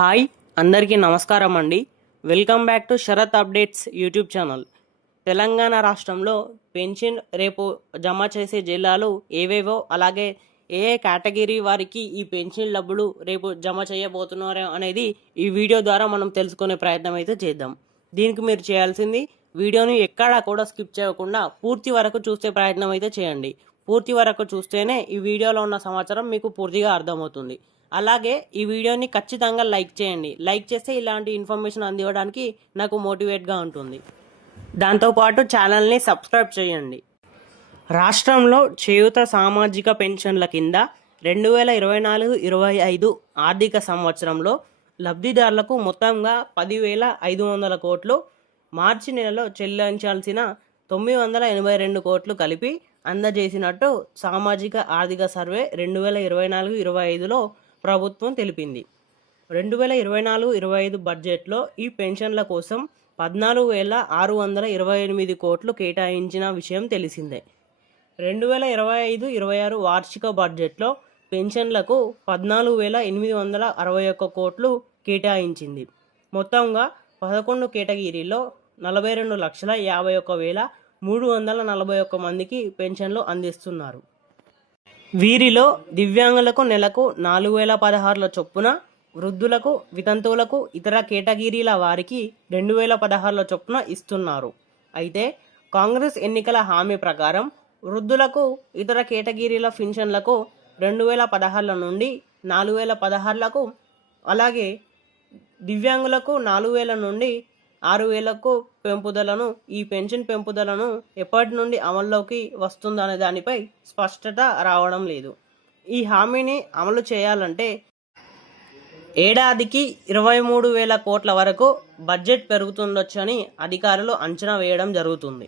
Hi అందరికీ నమస్కారం అండి. Welcome back to Sharath updates YouTube channel. Telangana రాష్ట్రంలో పెన్షన్ రేపు జమ చేసే జిల్లాలు ఏవేవో, అలాగే ఏ కేటగిరీ వారికి ఈ పెన్షన్ డబ్బులు రేపు జమ చేయబోతున్నారు అనేది ఈ వీడియో ద్వారా మనం తెలుసుకునే ప్రయత్నం అయితే చేద్దాం. దీనికి మీరు చేయాల్సింది వీడియోని ఎక్కడా కూడా స్కిప్ చేయకుండా పూర్తి వరకు చూసే ప్రయత్నం అయితే చేయండి. పూర్తి వరకు చూస్తేనే ఈ వీడియోలో ఉన్న సమాచారం మీకు పూర్తిగా అర్థమవుతుంది. అలాగే ఈ వీడియోని ఖచ్చితంగా లైక్ చేయండి. లైక్ చేస్తే ఇలాంటి ఇన్ఫర్మేషన్ అందివ్వడానికి నాకు మోటివేట్గా ఉంటుంది. దాంతోపాటు ఛానల్ని సబ్స్క్రైబ్ చేయండి. రాష్ట్రంలో చేయూత సామాజిక పెన్షన్ల కింద 2024-25 ఆర్థిక సంవత్సరంలో లబ్ధిదారులకు మొత్తంగా 10,500 కోట్లు, మార్చి నెలలో చెల్లించాల్సిన 982 కోట్లు కలిపి అందజేసినట్టు సామాజిక ఆర్థిక సర్వే 2024-25లో ప్రభుత్వం తెలిపింది. 2024-25 బడ్జెట్లో ఈ పెన్షన్ల కోసం 14,628 కోట్లు కేటాయించిన విషయం తెలిసిందే. 2025-26 వార్షిక బడ్జెట్లో పెన్షన్లకు 14,861 కోట్లు కేటాయించింది. మొత్తంగా 11 కేటగిరీలో 42,51,341 మందికి పెన్షన్లు అందిస్తున్నారు. వీరిలో దివ్యాంగులకు నెలకు 4,016 చొప్పున, వృద్ధులకు, వితంతువులకు, ఇతర కేటగిరీల వారికి 2,016 చొప్పున ఇస్తున్నారు. అయితే కాంగ్రెస్ ఎన్నికల హామీ ప్రకారం వృద్ధులకు, ఇతర కేటగిరీల పెన్షన్లకు 2,016 నుండి 4,016లకు, అలాగే దివ్యాంగులకు 4,000 నుండి 6,000కు పెంపుదలను, ఈ పెన్షన్ పెంపుదలను ఎప్పటి నుండి అమల్లోకి వస్తుందనే దానిపై స్పష్టత రావడం లేదు. ఈ హామీని అమలు చేయాలంటే ఏడాదికి 23,000 కోట్ల వరకు బడ్జెట్ పెరుగుతుండొచ్చని అధికారులు అంచనా వేయడం జరుగుతుంది.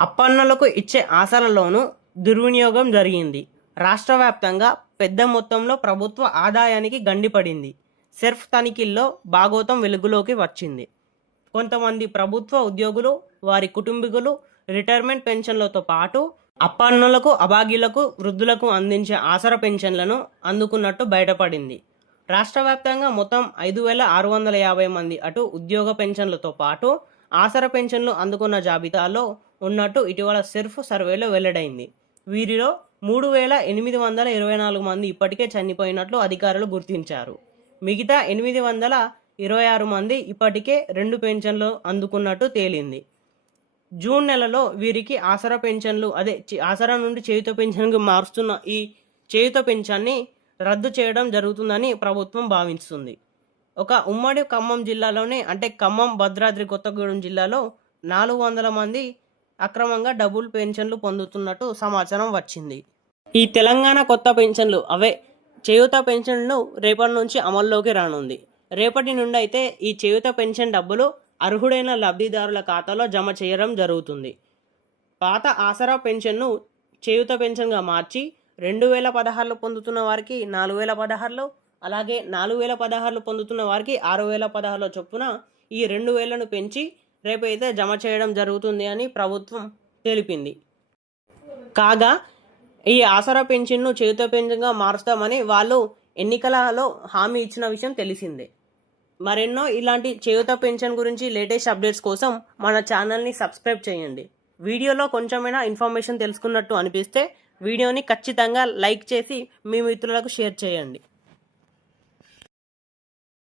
అప్పన్నులకు ఇచ్చే ఆశలలోనూ దుర్వినియోగం జరిగింది. రాష్ట్ర వ్యాప్తంగా పెద్ద మొత్తంలో ప్రభుత్వ ఆదాయానికి గండిపడింది. సెర్ఫ్ తనిఖీల్లో భాగోతం వెలుగులోకి వచ్చింది. కొంతమంది ప్రభుత్వ ఉద్యోగులు, వారి కుటుంబీకులు రిటైర్మెంట్ పెన్షన్లతో పాటు అప్పన్నులకు, అభాగ్యులకు, వృద్ధులకు అందించే ఆసరా పెన్షన్లను అందుకున్నట్టు బయటపడింది. రాష్ట్ర వ్యాప్తంగా మొత్తం 5,650 మంది అటు ఉద్యోగ పెన్షన్లతో పాటు ఆసరా పెన్షన్లు అందుకున్న జాబితాలో ఉన్నట్టు ఇటీవల సెర్ఫ్ సర్వేలో వెల్లడైంది. వీరిలో 3,824 మంది ఇప్పటికే చనిపోయినట్లు అధికారులు గుర్తించారు. మిగతా 826 మంది ఇప్పటికే 2 పెన్షన్లు అందుకున్నట్టు తేలింది. జూన్ నెలలో వీరికి ఆసరా పెన్షన్లు, ఆసరా నుండి చేయూత పెన్షన్కి మారుస్తున్న ఈ చేయూత పెన్షన్ని రద్దు చేయడం జరుగుతుందని ప్రభుత్వం భావిస్తుంది. ఒక ఉమ్మడి ఖమ్మం జిల్లాలోనే, అంటే ఖమ్మం, భద్రాద్రి కొత్తగూడెం జిల్లాలో 400 మంది అక్రమంగా డబుల్ పెన్షన్లు పొందుతున్నట్టు సమాచారం వచ్చింది. ఈ తెలంగాణ కొత్త పెన్షన్లు చేయూత పెన్షన్లు రేపటి నుంచి అమల్లోకి రానుంది. రేపటి నుండి అయితే ఈ చేయూత పెన్షన్ డబ్బులు అర్హుడైన లబ్ధిదారుల ఖాతాలో జమ చేయడం జరుగుతుంది. పాత ఆసరా పెన్షన్ను చేయూత పెన్షన్గా మార్చి 2,016 పొందుతున్న వారికి 4,016, అలాగే 4,016 పొందుతున్న వారికి 6,016 చొప్పున ఈ 2,000ను పెంచి రేపైతే జమ చేయడం జరుగుతుంది అని ప్రభుత్వం తెలిపింది. కాగా ఈ ఆసరా పెన్షన్ను చేయూత పెన్షన్గా మారుస్తామని వాళ్ళు ఎన్నికలలో హామీ ఇచ్చిన విషయం తెలిసిందే. మరెన్నో ఇలాంటి చేయూత పెన్షన్ గురించి లేటెస్ట్ అప్డేట్స్ కోసం మన ఛానల్ని సబ్స్క్రైబ్ చేయండి. వీడియోలో కొంచెమైనా ఇన్ఫర్మేషన్ తెలుసుకున్నట్టు అనిపిస్తే వీడియోని ఖచ్చితంగా లైక్ చేసి మీ మిత్రులకు షేర్ చేయండి.